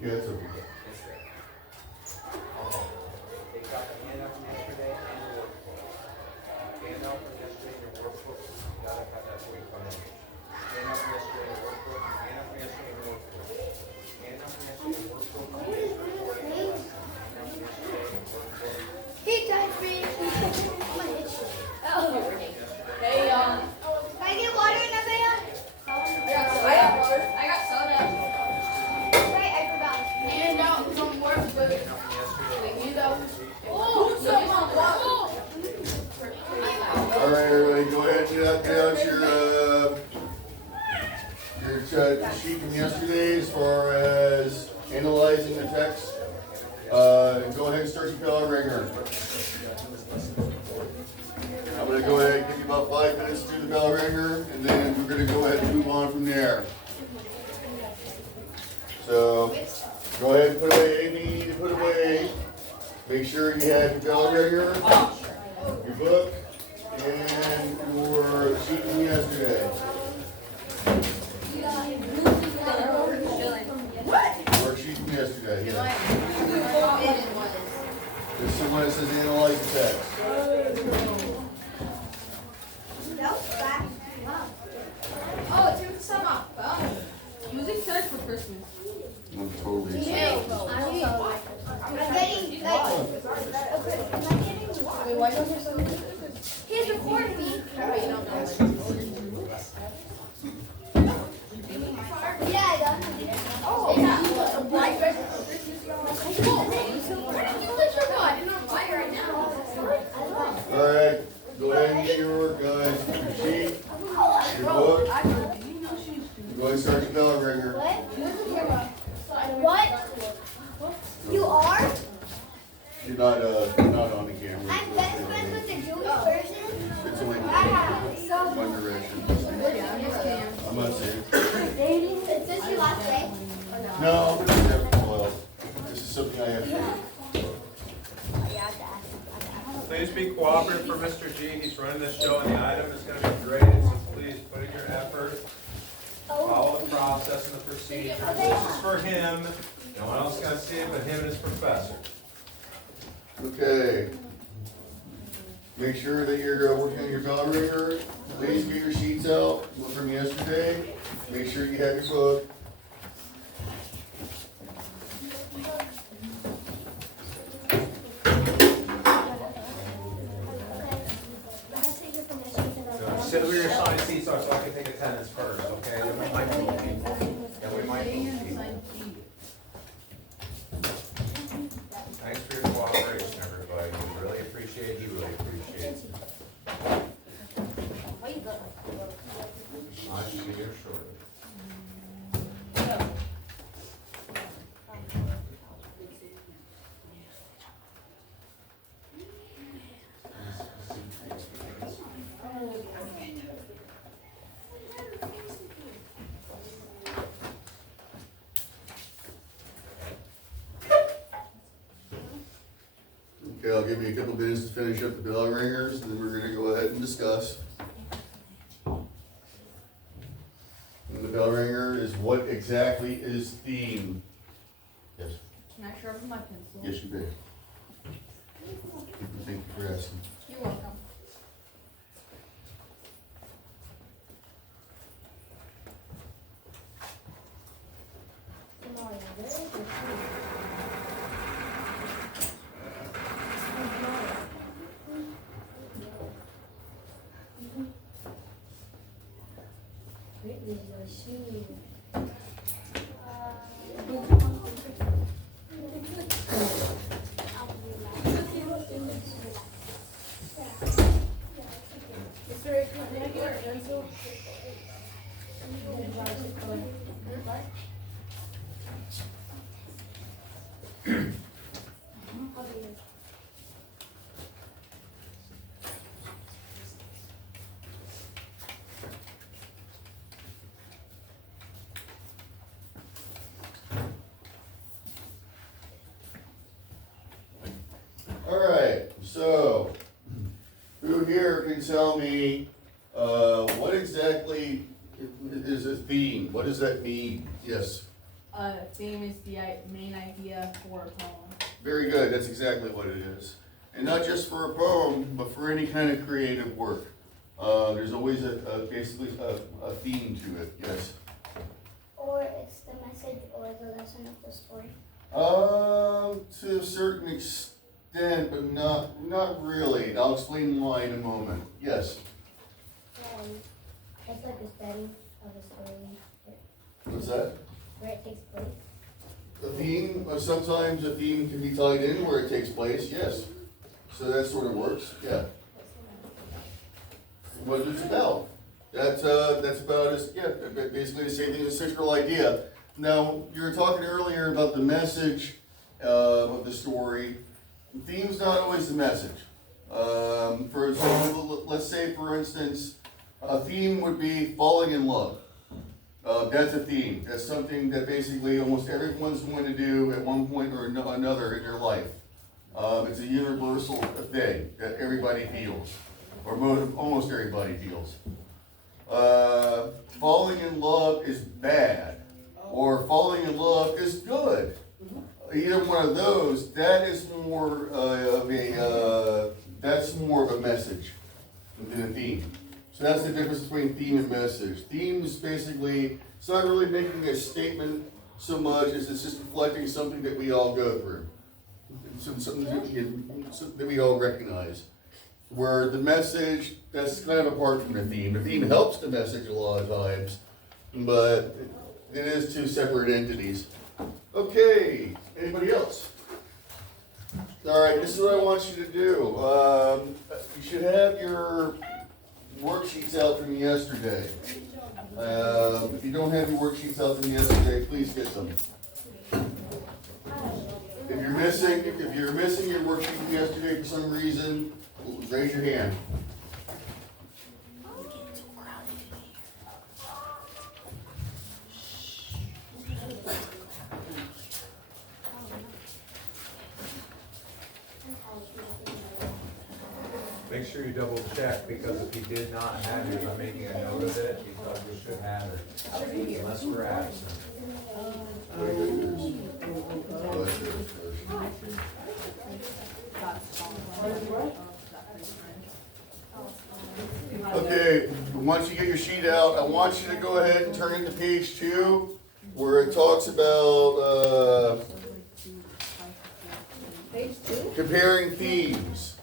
Yeah, it's okay. Yes, sir. Okay. Take out the handout from yesterday and your workbook. Handout from yesterday and your workbook, you gotta have that 45 minutes. Handout from yesterday and your workbook, handout from yesterday and your workbook. Handout from yesterday and your workbook, today's recording the lesson. Handout from yesterday and your workbook. He touched me. I'm gonna hit you. Oh. Hey, Can I get water in the van? I got soda. Wait, I forgot. Hand out some work, but Handout from yesterday. hand out. Oh, someone walk. All right, everybody, go ahead and get out your sheet from yesterday as far as analyzing the text. Go ahead and start your bell ringer. I'm gonna go ahead and give you about 5 minutes to do the bell ringer, and then we're gonna go ahead and move on from there. So, go ahead and put away anything you need to put away. Make sure you have your bell ringer, your book, and your sheet from yesterday. Worksheet from yesterday, yeah. This is the one that says analyze the text. Oh, it's your summer. Music starts for Christmas. I'm totally excited. I'm getting like. Am I getting water? Wait, why don't you so good? He's recording me. Yeah, I got it. Oh, yeah. A black dress for Christmas. I didn't buy it right now. Alright, go ahead and get your work, guys. Your sheet, your book. Go ahead and start your bell ringer. What? You are? You're not on the camera. I'm best friends with the Jewish person. It's only So one direction. I'm not saying. is this your last day? No, it's never spoiled. This is something I have to do. Please be cooperative for Mr. G. He's running this show and the item is gonna be graded, so please put in your effort. Follow the process and the procedure. This is for him. No one else is gonna see it but him and his professor. Okay. Make sure that you're working on your bell ringer. Please get your sheets out from yesterday. Make sure you have your book. Sit where your assigned seats are so I can take attendance first, okay? Then we might move people. Then we might move people. Thanks for your cooperation, everybody. We really appreciate it. He really appreciates it. I'll see you shortly. Okay, I'll give you a couple minutes to finish up the bell ringers, and then we're gonna go ahead and discuss. And the bell ringer is what exactly is theme? Yes, Can I sharpen my pencil? yes you may. Thank you for asking. You're welcome. Alright, so, who here can tell me, what exactly is a theme? What does that mean? Yes, theme is the main idea for a poem. Very good, that's exactly what it is. And not just for a poem, but for any kind of creative work. There's always basically a theme to it, yes. Or it's the message or the lesson of the story. To a certain extent, but not really. I'll explain why in a moment. Yes. It's like a study of a story What's that? where it takes place. A theme, sometimes a theme can be tied in where it takes place, yes. So that sort of works, yeah. What it's about. That's about basically the same thing as a central idea. Now, you were talking earlier about the message of the story. The theme's not always the message. For example, let's say for instance, a theme would be falling in love. That's a theme. That's something that basically almost everyone's going to do at one point or another in their life. It's a universal thing that everybody feels, or almost everybody feels. Falling in love is bad, or falling in love is good. Either one of those, that is more of a message than a theme. So that's the difference between theme and message. Theme is basically, it's not really making a statement so much as it's just reflecting something that we all go through. Something that we all recognize. Where the message, that's kind of apart from the theme. The theme helps the message a lot of times, but it is two separate entities. Okay, anybody else? All right, this is what I want you to do. You should have your worksheets out from yesterday. If you don't have your worksheets out from yesterday, please get them. If you're missing your worksheet from yesterday for some reason, raise your hand. Make sure you double check, because if you did not have it, I'm making a note of it, because you should have it, unless we're absent. Okay, once you get your sheet out, I want you to go ahead and turn to page 2, where it talks about comparing themes.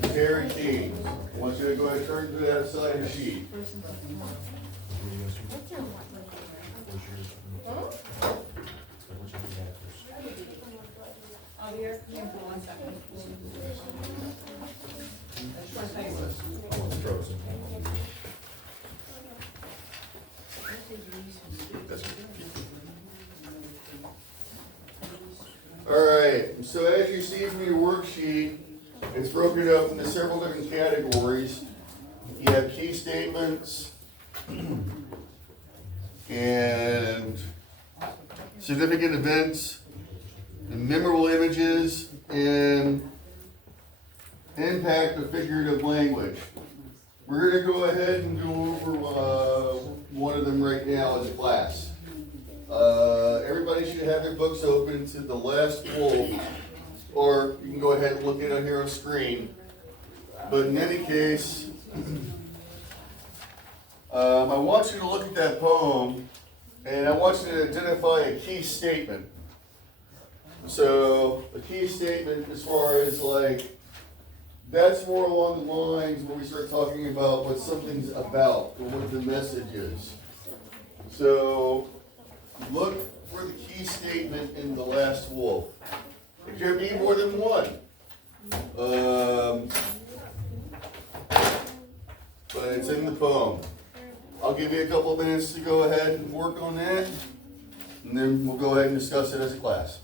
Comparing themes. I want you to go ahead and turn to that side of the sheet. I'll be here for 1 second. Alright, so as you see from your worksheet, it's broken up into several different categories. You have key statements and significant events and memorable images and impact of figurative language. We're going to go ahead and go over one of them right now as a class. Everybody should have their books open to the last wolf, or you can go ahead and look at it here on screen. But in any case, I want you to look at that poem, and I want you to identify a key statement. So, a key statement as far as like, that's more along the lines when we start talking about what something's about, or what the message is. So, look for the key statement in The Last Wolf. It could be more than one. But it's in the poem. I'll give you a couple of minutes to go ahead and work on that, and then we'll go ahead and discuss it as a class.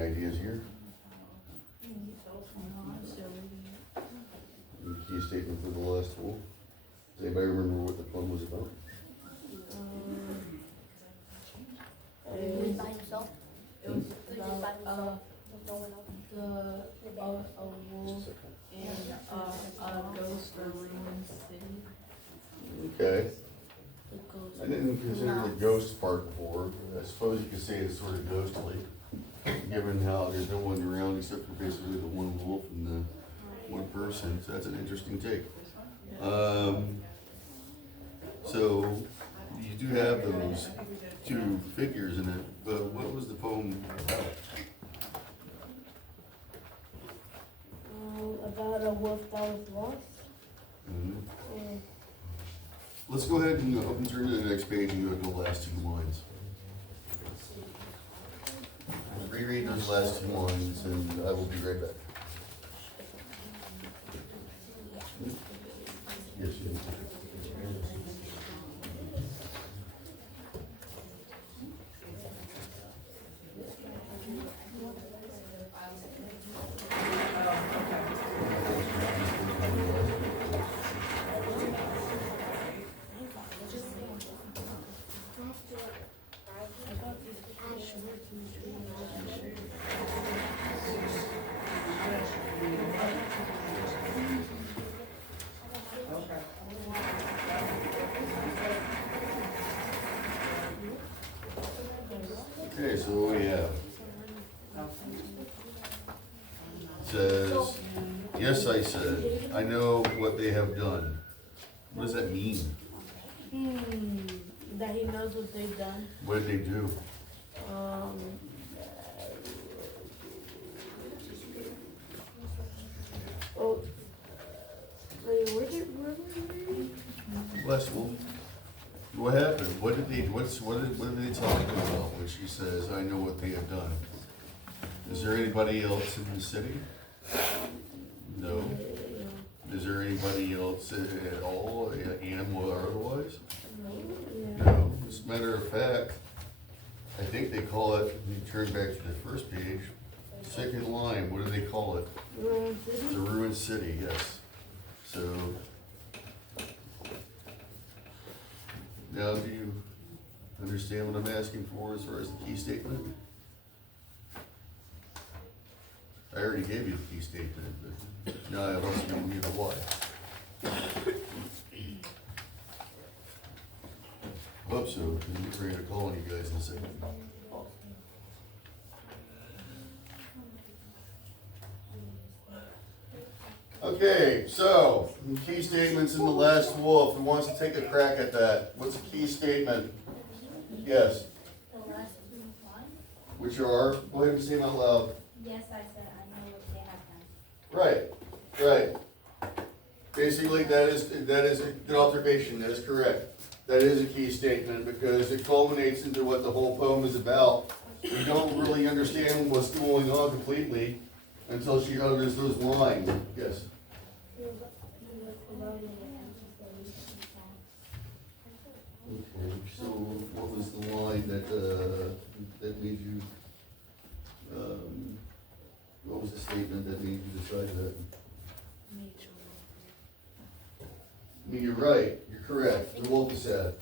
Any ideas here? The key statement for the last pool. Does anybody remember what the poem was about? He was by himself. It was He was just by himself. With no one else. a wolf and a ghost or ruined city. Okay. The ghost. I didn't consider the ghost part before. I suppose you could say it's sort of ghostly, given how there's no one around except for basically the one wolf and the one person. So that's an interesting take. So you do have those two figures in it, but what was the poem about? About a wolf that was lost. Mhm. Let's go ahead and turn to the next page and go to the last two lines. Reread those last two lines and I will be right back. Yes, you can. Okay, so what we have? It says, yes, I said, I know what they have done. What does that mean? That he knows what they've done. What did they do? Oh, wait, where did Bless Wolf. What happened? What did they, what are they talking about when she says, I know what they have done? Is there anybody else in the city? No. Is there anybody else at all, animal or otherwise? No. As a matter of fact, I think they call it, when you turn back to the first page, second line, what do they call it? The ruined city, yes. So, now do you understand what I'm asking for as far as the key statement? I already gave you the key statement, but now I've also given you the why. Hope so, because we're ready to call on you guys in a second. Okay, so, key statements in the last wolf. Who wants to take a crack at that? What's a key statement? Yes, The last two lines? which are, go ahead and say them out loud. Yes, I said, I know what they have done. Right. Basically, that is a good observation, that is correct. That is a key statement because it culminates into what the whole poem is about. We don't really understand what's going on completely until she utters those lines. Yes? He was alone in the empty city. Okay, so what was the line that made you, what was the statement that made you decide that? I mean, you're right, you're correct, the wolf is sad.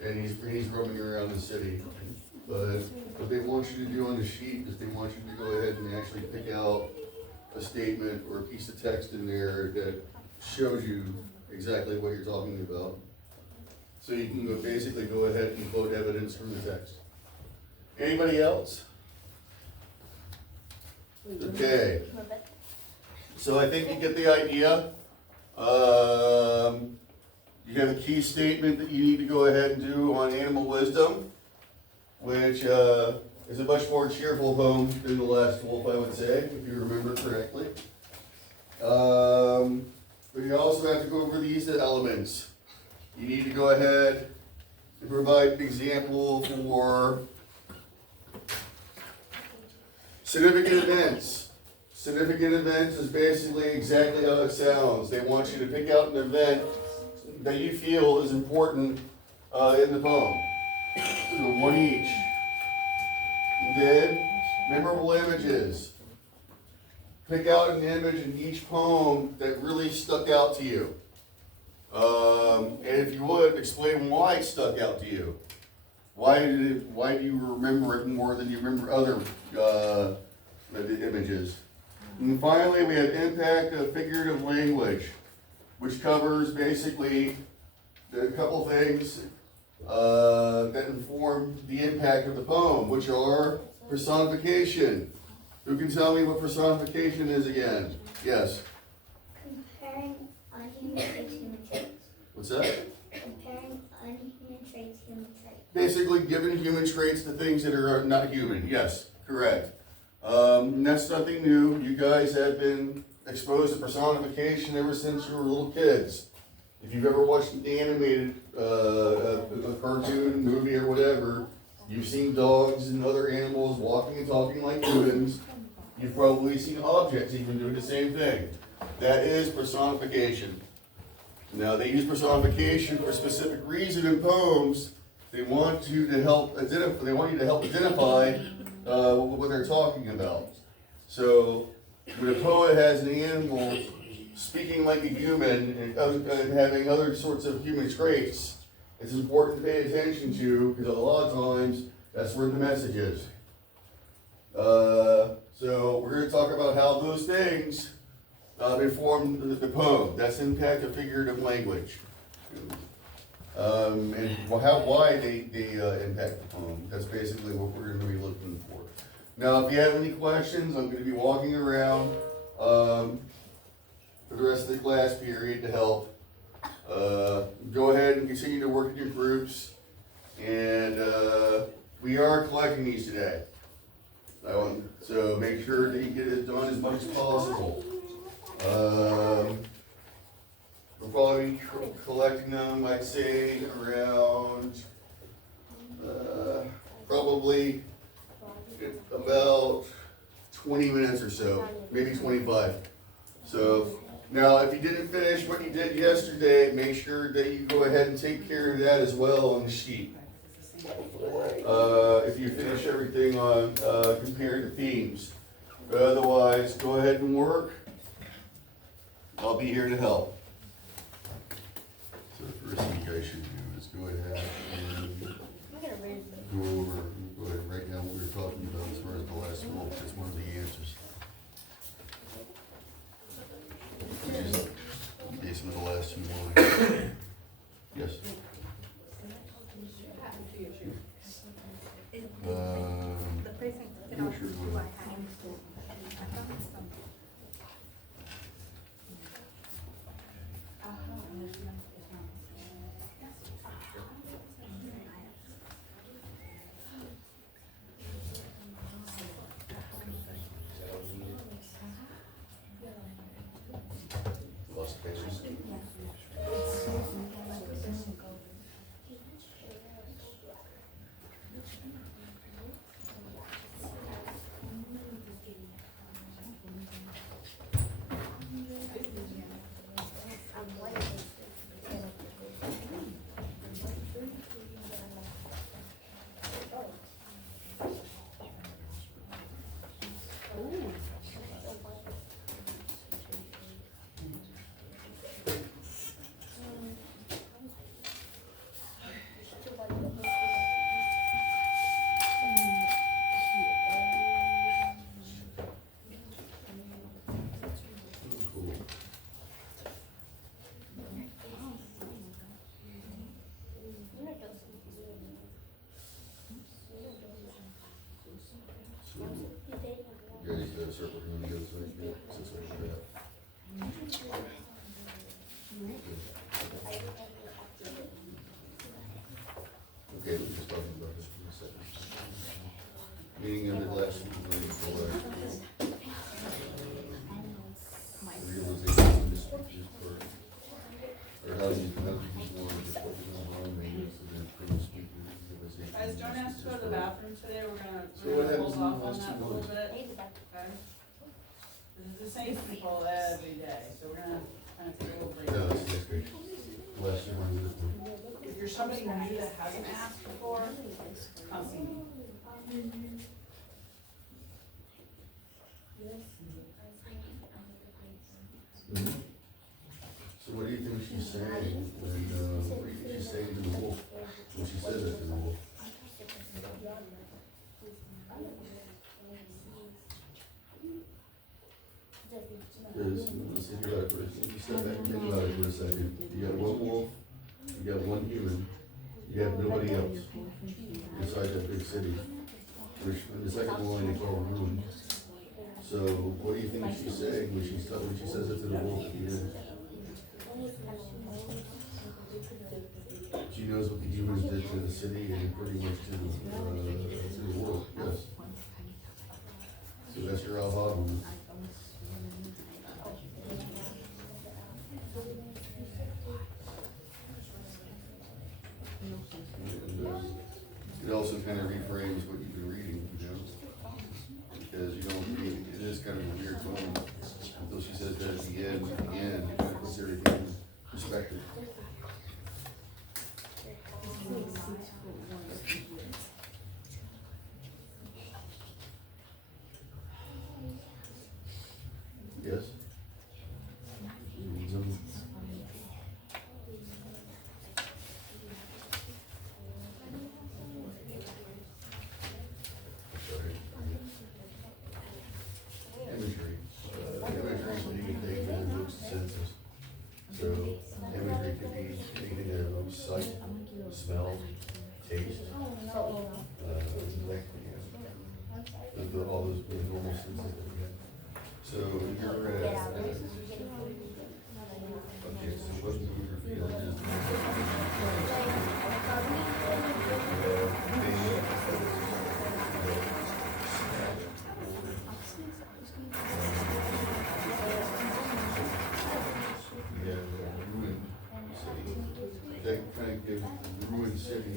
And he's roaming around the city. But what they want you to do on the sheet is they want you to go ahead and actually pick out a statement or a piece of text in there that shows you exactly what you're talking about. So you can basically go ahead and quote evidence from the text. Anybody else? Okay. So I think you get the idea. You have a key statement that you need to go ahead and do on animal wisdom, which is a much more cheerful poem than the last wolf, I would say, if you remember correctly. But you also have to go over these elements. You need to go ahead and provide an example for significant events. Significant events is basically exactly how it sounds. They want you to pick out an event that you feel is important in the poem. So one each. did, memorable images. Pick out an image in each poem that really stuck out to you. And if you would, explain why it stuck out to you. Why do you remember it more than you remember other images? And finally, we have impact of figurative language, which covers basically a couple things that inform the impact of the poem, which are personification. Who can tell me what personification is again? Yes. Comparing unhuman traits to human traits. What's that? Comparing unhuman traits to human traits. Basically, giving human traits to things that are not human. Yes, correct. That's nothing new. You guys have been exposed to personification ever since you were little kids. If you've ever watched an animated a cartoon, movie, or whatever, you've seen dogs and other animals walking and talking like humans. You've probably seen objects even doing the same thing. That is personification. Now, they use personification for a specific reason in poems. They want you to help identify. They want you to help identify what they're talking about. So, when a poet has an animal speaking like a human and having other sorts of human traits, it's important to pay attention to, because a lot of times that's where the message is. So we're going to talk about how those things inform the poem. That's impact of figurative language. And why they impact the poem. That's basically what we're going to be looking for. Now, if you have any questions, I'm going to be walking around for the rest of the class period to help. Go ahead and continue to work in your groups. And we are collecting these today. So make sure that you get it done as much as possible. We're probably collecting them, I'd say, around probably about 20 minutes or so, maybe 25. So now, if you didn't finish what you did yesterday, make sure that you go ahead and take care of that as well on the sheet. If you finish everything on comparative themes. But otherwise, go ahead and work. I'll be here to help. So the first thing you guys should do is go ahead and go ahead and write down what we were talking about as far as the last one. That's one of the answers. Based on the last 2 lines. Yes. I'm sure it will. Lost pages. You guys start working on together so I can get since I should have. Okay, we're just talking about this for a second. Meeting ended last week, waiting for realization of this part. Or how you just want to focus on our own maintenance and then for this week, realization. Guys, don't have to go to the bathroom today, we're gonna So what happens hold in the off on last that 2 a little months? bit, okay? This is the same people every day, so we're gonna kind of take a little break. No, that's next week. Last year, when we did If you're somebody new that hasn't asked before, come see me. Because, let's think about it first, you step back and think about it for a second. You got one wolf, you got one human, you have nobody else inside that big city. Which, in the second line, they call ruin. So, what do you think she's saying when she says it to the wolf at the end? She knows what the humans did to the city and pretty much to the world, yes. So that's your aha moment. And, it also kind of reframes what you've been reading, you know? Because you don't read, it is kind of a weird tone until she says that at the end, it kind of puts everything in perspective. Yes? Sorry. Imagery. Imagery is anything that evokes the senses. So, imagery could be anything that evokes sight, smell, taste, all those normal senses that we have. So, you're okay, so what you're feeling is that kind of gives the ruined city,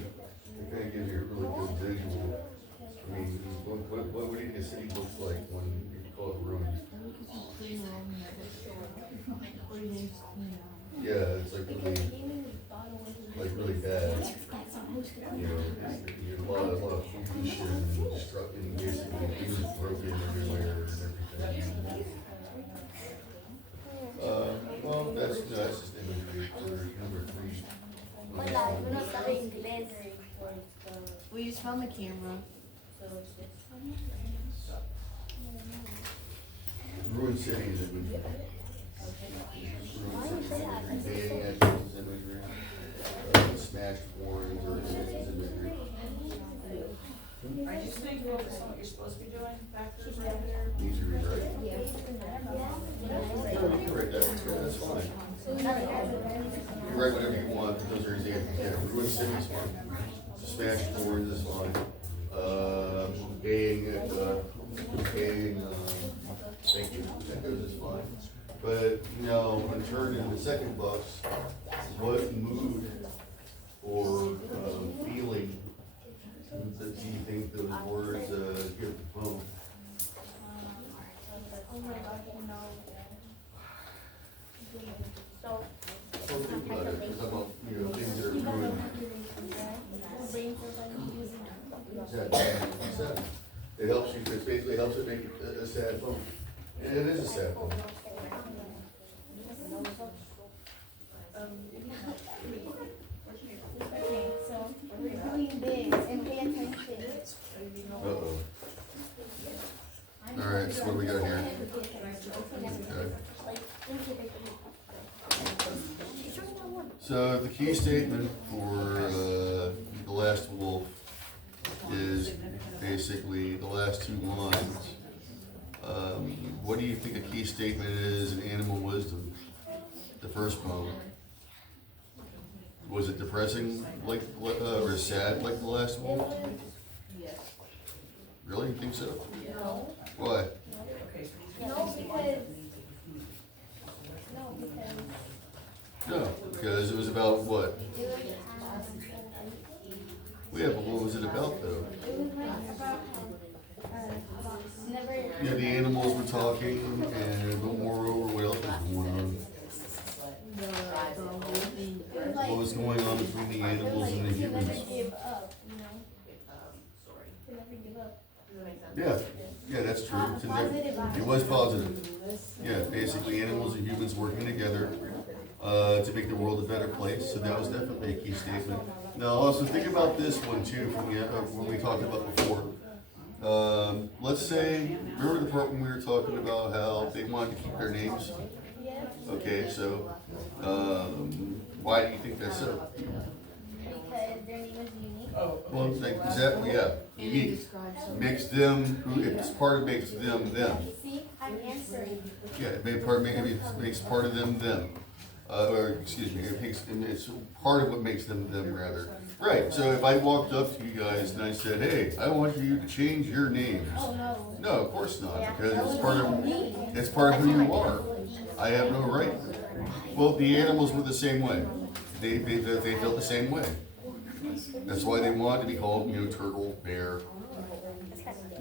it kind of gives you a really good visual. I mean, what do you think a city looks like when you call it ruined? Yeah, it's like really bad. You know, a lot of pollution and destruction, basically things broken everywhere and everything. Well, that's just imagery for number 3. Hola, yo no sabe inglés. Will you just on the camera? Ruined cities imagery. Ruined cities imagery, dating actions imagery, smashed warrants or imagery. Are you saying what you're supposed to be doing, factors right there? Needs to be right. Yeah, you can write that, that's fine. You can write whatever you want, but those are examples, yeah, ruined cities is fine. Smashed warrants is fine. Thank you, that goes is fine. But, you know, in turn, in the second box, what mood or feeling that do you think those words give the poem? Oh my God, no. So, Well, think about it, it's about, you know, things that are ruined. Exactly. It helps you, it basically helps it make it a sad poem. And it is a sad poem. Okay, so we're doing this and pay attention. Uh-oh. All right, so what do we got here? Okay. So the key statement for The Last Wolf is basically the last 2 lines. What do you think a key statement is in Animal Wisdom? The first poem. Was it depressing like or sad like The Last Wolf? Yes. Really? You think so? No. Why? No, because it was about what? Yeah, but what was it about though? Yeah, the animals were talking, and but moreover, what else was going on? What was going on between the animals and the humans? Yeah, that's true. It was positive. Yeah, basically animals and humans working together to make the world a better place. So that was definitely a key statement. Now, also think about this one too from when we talked about before. let's say, remember the part when we were talking about how they wanted to keep their names? Okay, so, why do you think that's so? Because their name is unique. Well, like, exactly, yeah, And it unique, describes them. makes them, who, it's part of makes them, them. See, I'm answering. Yeah, it makes part of them, them. Or, excuse me, it's part of what makes them, them rather. Right, so if I walked up to you guys and I said, hey, I want you to change your names. Oh, no. No, of course not, because it's part of who you are. I have no right. Well, the animals were the same way. They felt the same way. That's why they wanted to be called, turtle, bear,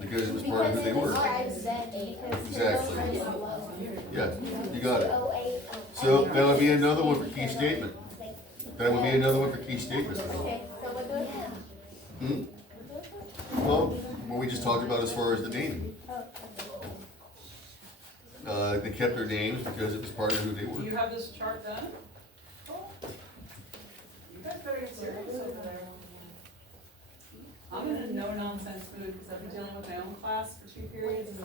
because it was part of who they were. Exactly. Yeah, you got it. So that would be another one for key statement. That would be another one for key statement. Okay, so what do I have? Well, what we just talked about as far as the naming. They kept their names because it was part of who they Do were. you have this chart done? You guys better get serious over there. I'm in a no-nonsense mood because I've been dealing with my own class for 2 periods and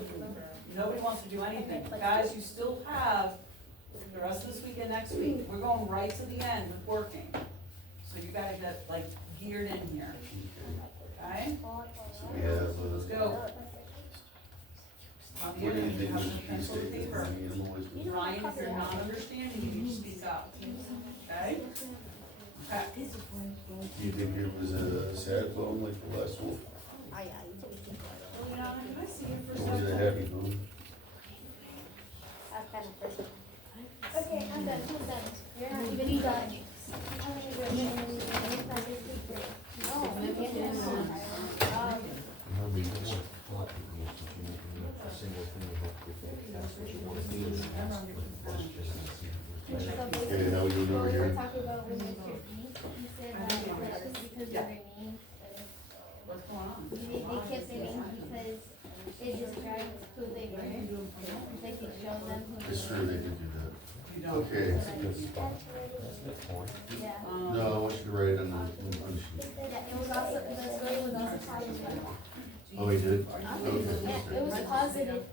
nobody wants to do anything. Guys, you still have the rest of this week and next week. We're going right to the end with working. So you gotta get like geared in here. Okay? So we have, Let's go. what do you think was the key Pencil and statement? paper. Animals? Ryan, if you're not understanding, you need to speak up. Okay? Okay. Do you think it was a sad poem like the last one? Can I see you for a Or was it a second? happy poem? Okay, I'm done. I'm done. You're not even done. Okay, how we doing over here? Talking about when Mr. E, he said that just because of their name, What's going on? they kept their name because it describes who they were. They could show them who It's they true, they did do that. You don't. Okay. were. Yeah. No, I want you to write it on the sheet. Yeah, it was also, the story was also positive. Oh, he did? Yeah, Okay. it was positive. Okay.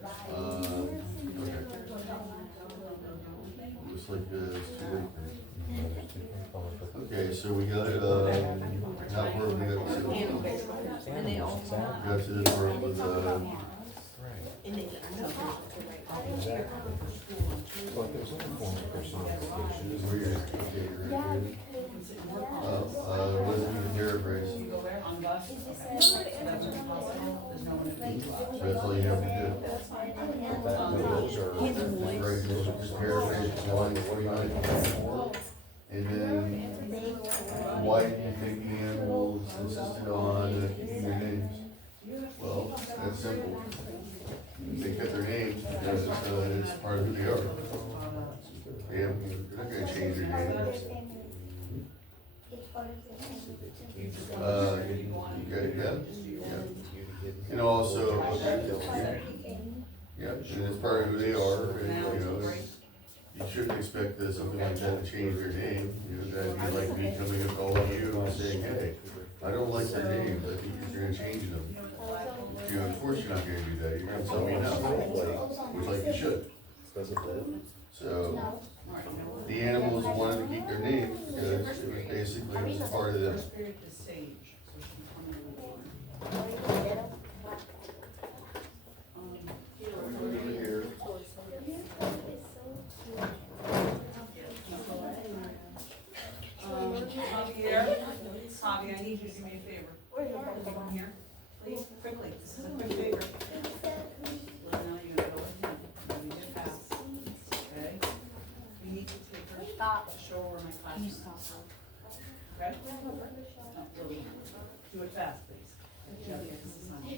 Looks like it's too late then. Okay, so we got, how far we got to? And they all. Got to the part with, And they, But there's other forms of personification. where you're, okay, you're right here. Wasn't even paraphrase, You go where? On the bus? Okay. So that would be possible. There's no one to do. so that's all you have to do. Those are. Right, just paraphrase, one, 49, 54. And then, why do you think the animals insisted on keeping their names? Well, that's simple. They kept their names because it's part of who they are. They're not gonna change their names. You got it, yeah? And also, yeah, and it's part of who they are, and, you shouldn't expect something like that to change their name. That'd be like me coming up to all of you and saying, hey, I don't like their names, I think you're gonna change them. Of course you're not gonna do that, you're gonna tell me no, which like you should. So, the animals wanted to keep their names because it was basically it was part of them. Spirit is sage, so she can come in with one. Over here. Javier, I need you to do me a favor. Come here, please, quickly, this is a quick favor. Well, now you're gonna go with him, you get past, okay? You need to take her, to show her where my class is. Okay? No, Lily, do it fast, please. Javier, this is not you.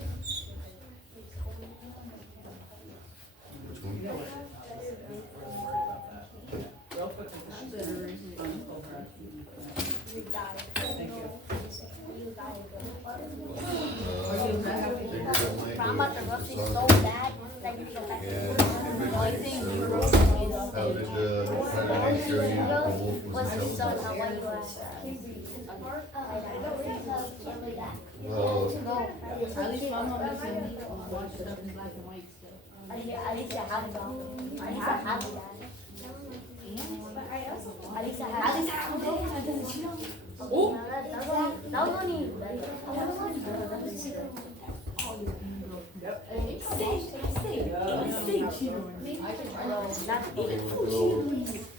Which one? You know what it is. Don't worry about that. Real quickly, because she's gonna unfold her. Thank you. I'm about to rush it so bad that you go back How did they show you that the wolf was was his a son, devil? not what you asked. Well, At least my mom doesn't watch stuff in black and white still. At least I have that. At least I have that. At least I have that. Oh, that was only.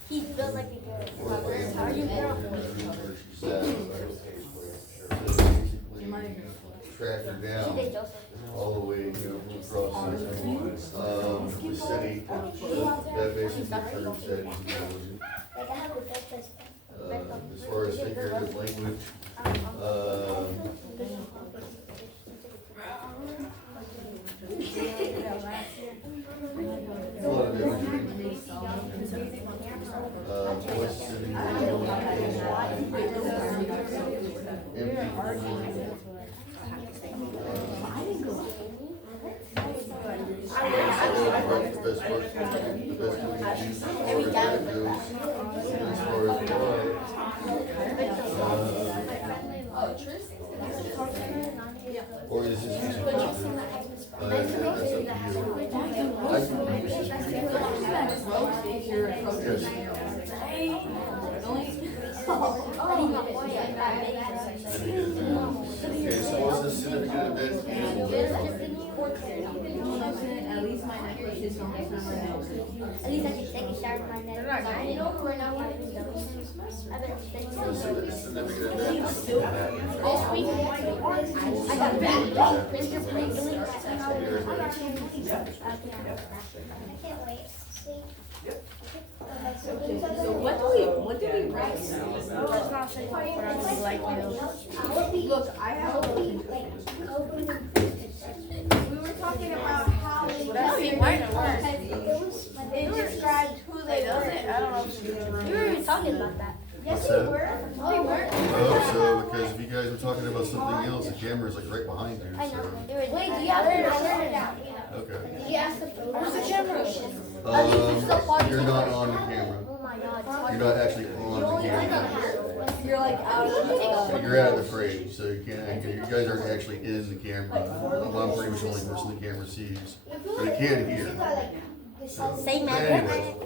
He feels like a girl. where she sat, tracked her down all the way, you know, across the city. That basically proves that he's intelligent. As far as figurative language, a lot of imagery. Voice sending video, MP4. The best part, the best as far as or is this that's up to you. I can use this. Okay, so what's the significant event? At least my necklace is on this number now. At least I can take a shower with my neck. I bet The significant event. I got back. Mr. Franklin. So what do we write? Look, I have a We were talking about how it described who they were. I don't know if We were even talking about that. What's that? No, we weren't. Oh, so because if you guys were talking about something else, the camera's like right behind you, I know. so, Wait, do you have it? okay. Did you ask the Where's the camera? You're not on the camera. Oh my god. You're not actually on the camera. You're like out of You're out of the frame, so you can't, you guys aren't actually in the camera. I'm pretty much the only person the camera sees, but you can hear. So, Say man. anyway,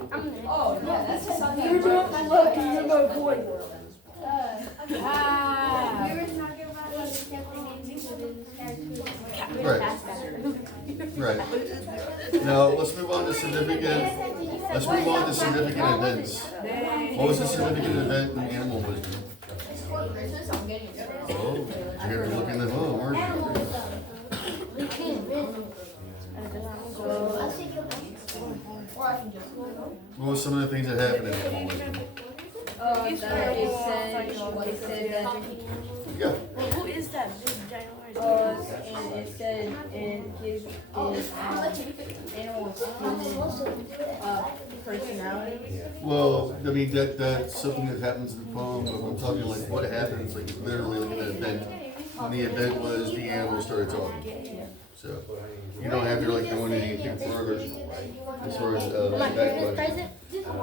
Oh, yeah, that's just something. You're not lucky, you're my boy. We were talking about like the right, right. Now, let's move on to significant events. What was the significant event in animal wisdom? Oh, you're looking at home, aren't you? What was some of the things that happened in animal wisdom? It said that. Yeah. Who is that big giant? And it said it gives animals personality. Well, I mean, that's something that happens in the poem, but I'm talking like what happens, like literally like an event. And the event was the animals started talking. So, you don't have to really go into anything further as far as that question.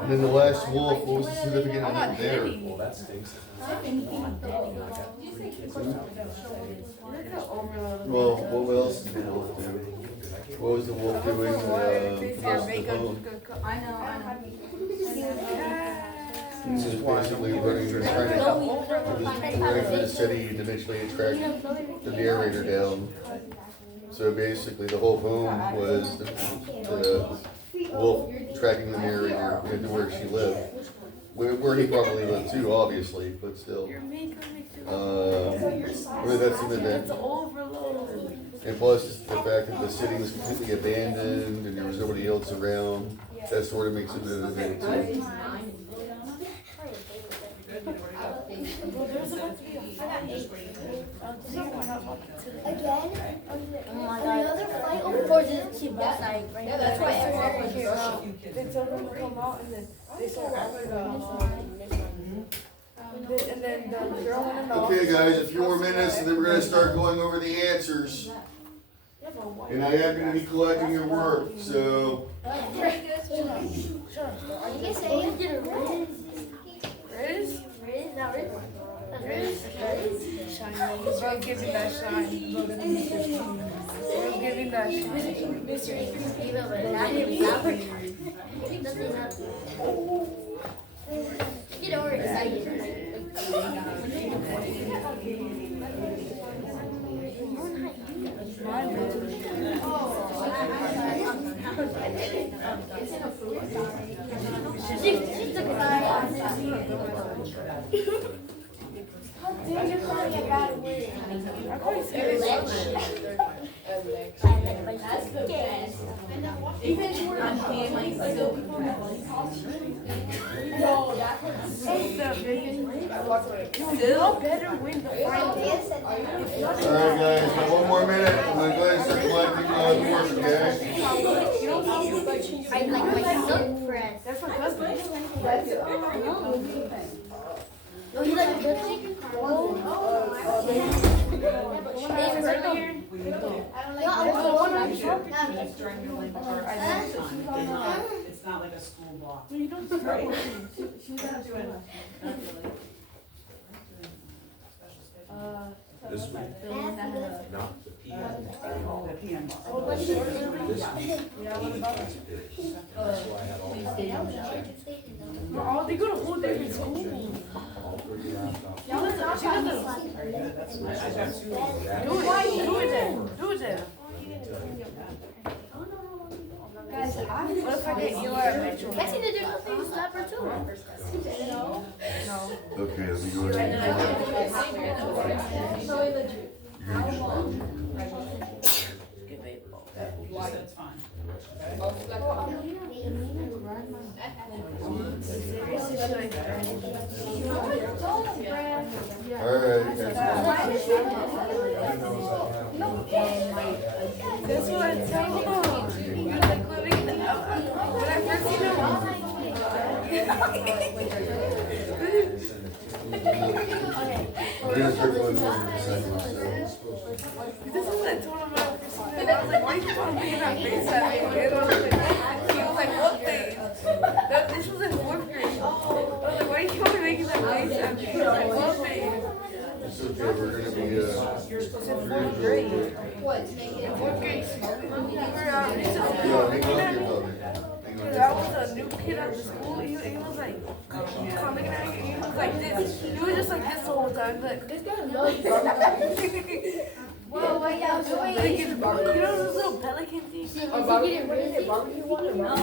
And then the last wolf, what was the significant event there? Well, that stinks. Well, what else did the wolf do? What was the wolf doing? Across the poem? I know. He was basically running through, trying to running through the city to eventually attract the narrator down. So basically, the whole poem was the wolf tracking the narrator into where she lived. Where he probably lived too, obviously, but still. Well, that's an event. And plus, the fact that the city was completely abandoned and there was nobody else around, that sort of makes it an event too. Again? Oh my god. Another fight over towards the cheap side, right? Yeah, that's why everyone came out. They told them to come out and then they started and then the girl went in the Okay, guys, a few more minutes and then we're gonna start going over the answers. And I am gonna be collecting your work, so. You can say it. Riz? Riz? Riz? Not Riz. surface. Shiny. Bro, give me that shine. Bro, give me that shine. Get over excited. Dude, you're calling a bad word. I'm calling serious. Still better win the finals. Alright guys, got one more minute. I'm gonna go ahead and start collecting the work, okay? I like my silk friend. That's my husband. Oh, you like a good thing? That's during your labor, or I know it's not like a school block. You don't Right. right. She's not doing, not really. Special This week, not the PM. schedule. The PM bar. This week, Yeah, what about it? that's why I had all three. Oh, they go to whole different school. All three laptops. She doesn't. That's nice. I got two. Do it then. Do it then. What if I get Eli at Metro? I seen the different things slapper too. No. Okay, let me go ahead. You're gonna just That's fine. Alright, That's what I tell you. You're like living in the when I first seen him. we're gonna start going over the segments. This is what I told him when I first seen him. I was like, why are you trying to make that face at me? And I was like, he was like, what face? This was in 4th grade. I was like, why are you trying to make that face at me? He was like, what face? It's okay, we're gonna be, It's in 4th grade. In 4th grade, we were out. hang on, hang on. That was a new kid at the school. He was like coming at me. He was like this. He was just like this the whole time. Like this guy loves Whoa, wait, yeah, I was like, you know those little pelican things? barbecue one or no?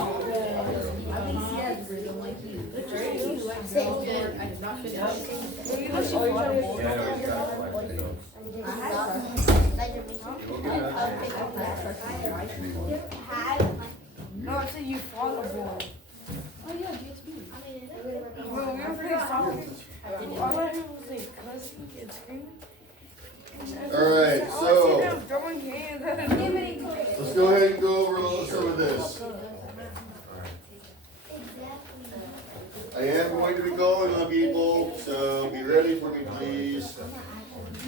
No, I said you fought a boy. When we were playing soccer, all I heard was like cussing and screaming. Alright, I see so them throwing hands at him. let's go ahead and go over some of this. I am going to be calling on people, so be ready for me, please.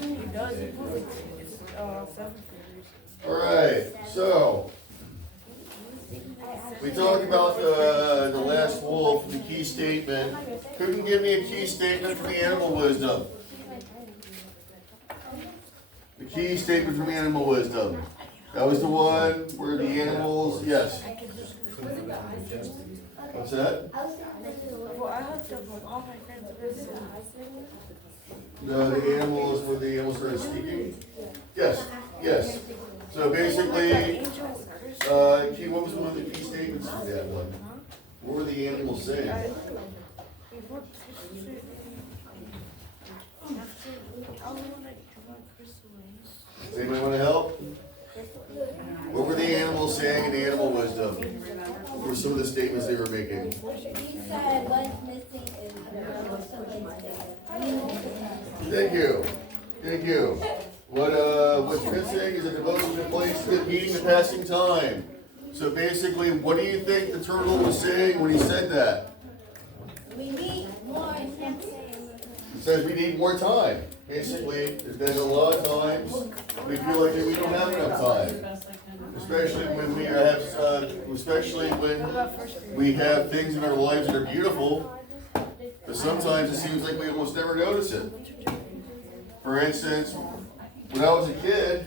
He does. He put like 7 fingers. Alright, so we talked about the last wolf, the key statement. Who can give me a key statement from the animal wisdom? The key statement from animal wisdom. That was the one where the animals, yes. What's that? Well, I hooked up with all my friends with this. No, the animals, where the animals started speaking? Yes, yes. So basically, key, what was one of the key statements from that one? What were the animals saying? Does anybody want to help? What were the animals saying in the animal wisdom? What were some of the statements they were making? He said what's missing is Thank you. Thank you. What's missing is a devotion to place to meeting the passing time. So basically, what do you think the turtle was saying when he said that? we need more It says we need more time. Basically, there's been a lot of times we feel like we don't have enough time. Especially when we have things in our lives that are beautiful, but sometimes it seems like we almost never notice it. For instance, when I was a kid,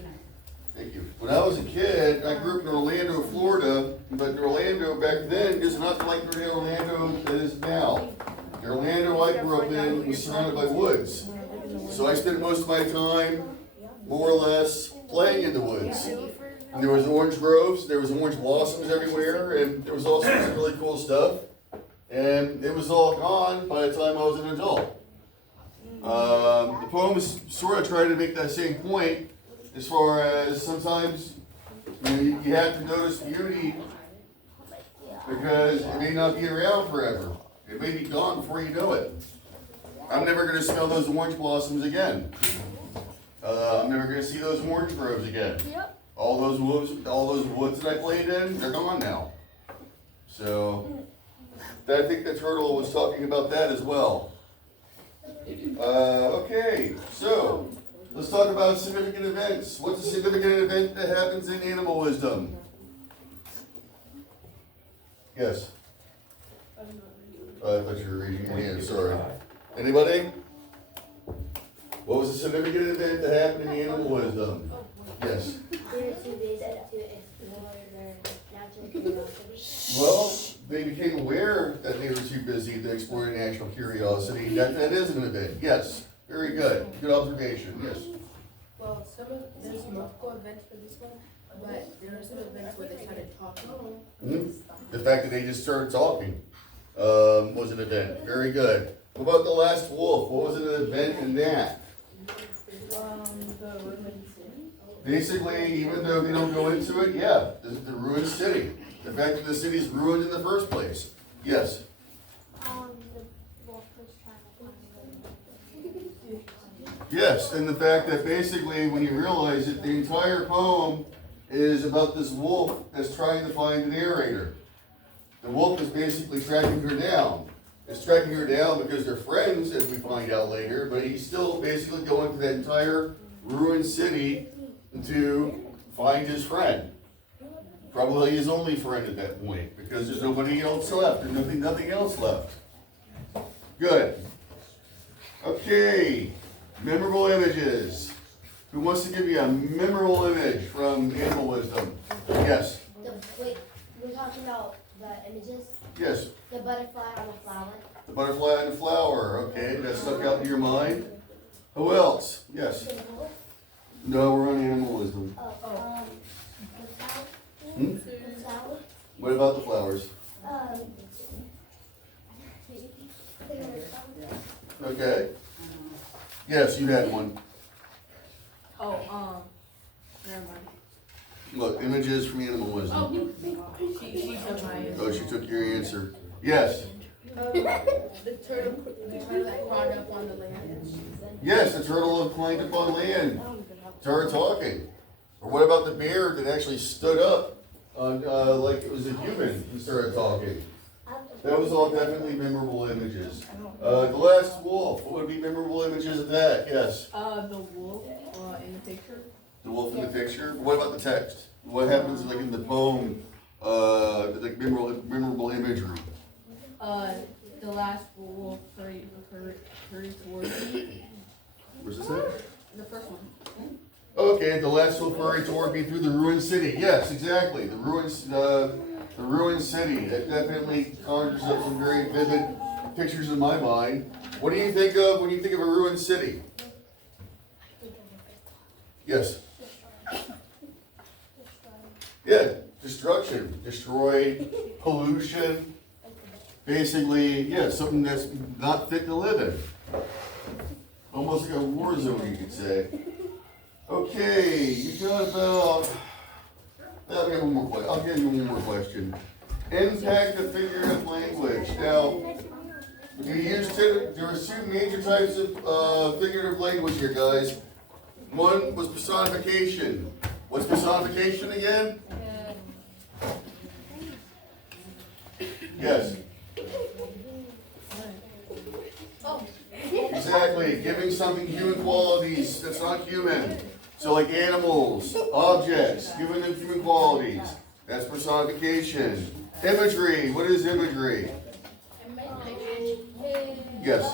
thank you. When I was a kid, I grew up in Orlando, Florida, but Orlando back then is not like the Orlando that is now. The Orlando I grew up in was surrounded by woods. So I spent most of my time, more or less, playing in the woods. And there was orange groves, there was orange blossoms everywhere, and there was all sorts of really cool stuff. And it was all gone by the time I was an adult. The poems sort of try to make that same point, as far as sometimes you have to notice beauty because it may not be around forever. It may be gone before you know it. I'm never going to smell those orange blossoms again. I'm never going to see those orange groves again. Yep. All those woods that I played in, they're gone now. So, I think the turtle was talking about that as well. Okay, so let's talk about significant events. What's a significant event that happens in animal wisdom? Yes. I thought you were raising your hand, sorry. Anybody? What was a significant event that happened in animal wisdom? Yes. They were too busy to explore their natural curiosity. Well, they became aware that they were too busy to explore their natural curiosity. That is an event. Yes. Very good. Good observation. Yes. Well, there's multiple events for this one, but there are some events where they started talking. The fact that they just started talking was an event. Very good. What about the last wolf? What was an event in that? The ruined city. Basically, even though they don't go into it, yeah, the ruined city. The fact that the city's ruined in the first place. Yes. The wolf was trying to find them. Yes, and the fact that basically when you realize that the entire poem is about this wolf that's trying to find the narrator. The wolf is basically tracking her down. It's tracking her down because they're friends, as we find out later, but he's still basically going to that entire ruined city to find his friend. Probably his only friend at that point, because there's nobody else left. There's nothing else left. Good. Okay. Memorable images. Who wants to give me a memorable image from Animal Wisdom? Yes. Wait, we're talking about the images? Yes. The butterfly on the flower. The butterfly and the flower. Okay, that stuck out in your mind. Who else? Yes. No, we're on Animal Wisdom. The flower. Hmm? The flower. What about the flowers? Okay. Yes, you had one. Never mind. Look, images from Animal Wisdom. She took my answer. Oh, she took your answer. Yes. The turtle that crawled up on the land. Yes, the turtle climbed up on land. Started talking. Or what about the bear that actually stood up on, like it was a human and started talking? That was all definitely memorable images. The last wolf, what would be memorable images of that? Yes. The wolf in the picture. The wolf in the picture. What about the text? What happens like in the poem? Like memorable imagery. The last wolf hurried towards me. Where's this at? The first one. Okay, the last wolf hurried toward me through the ruined city. Yes, exactly. The ruined city. That definitely conjures up some very vivid pictures in my mind. What do you think of when you think of a ruined city? Yes. Yeah, destruction, destroyed, pollution. Basically, yeah, something that's not fit to live in. Almost like a war zone, you could say. Okay, you got about. I'll give you one more question. Impact of figurative language. Now, there are two major types of figurative language here, guys. One was personification. What's personification again? Yes. Exactly, giving something human qualities that's not human. So like animals, objects, giving them human qualities. That's personification. Imagery, what is imagery? Yes.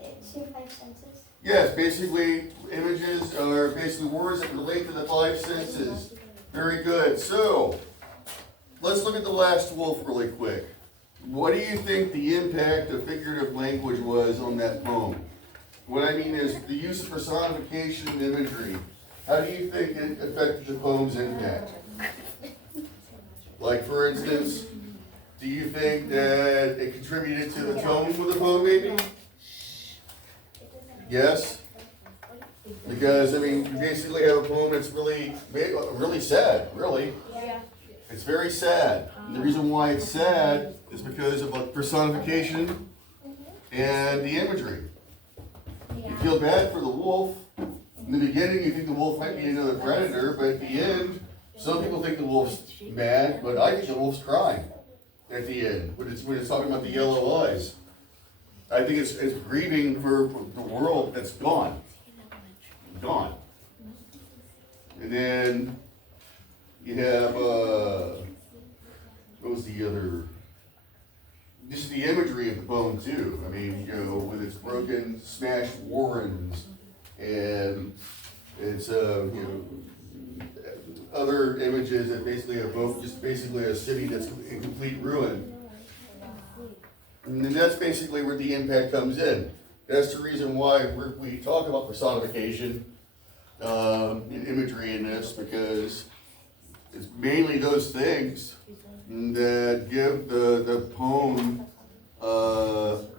It's your five senses. Yes, basically, images are basically words that relate to the five senses. Very good. So, let's look at the last wolf really quick. What do you think the impact of figurative language was on that poem? What I mean is the use of personification and imagery. How do you think it affected the poem's impact? Like, for instance, do you think that it contributed to the tone of the poem, maybe? Yes? Because, I mean, you basically have a poem that's really sad, really. Yeah. It's very sad. And the reason why it's sad is because of like personification and the imagery. You feel bad for the wolf. In the beginning, you think the wolf might be another predator, but at the end, some people think the wolf's mad, but I think the wolf's crying at the end when it's talking about the yellow eyes. I think it's grieving for the world that's gone. Gone. And then you have, what was the other? Just the imagery of the poem too. I mean, you know, with its broken, smashed warrens, and it's, you know, other images that basically evoke just basically a city that's in complete ruin. And then that's basically where the impact comes in. That's the reason why we talk about personification and imagery in this, because it's mainly those things that give the poem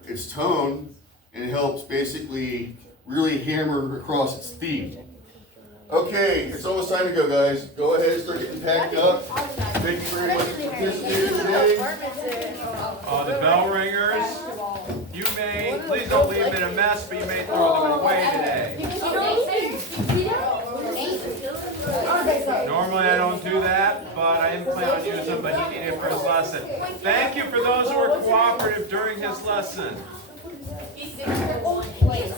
its tone and helps basically really hammer across its theme. Okay, it's almost time to go, guys. Go ahead and start getting packed up. Thank you very much for participating today. The bell ringers, you may, please don't leave them in a mess, but you may throw them away today. Normally I don't do that, but I didn't plan on using them, but he needed it for his lesson. Thank you for those who were cooperative during his lesson. Wait.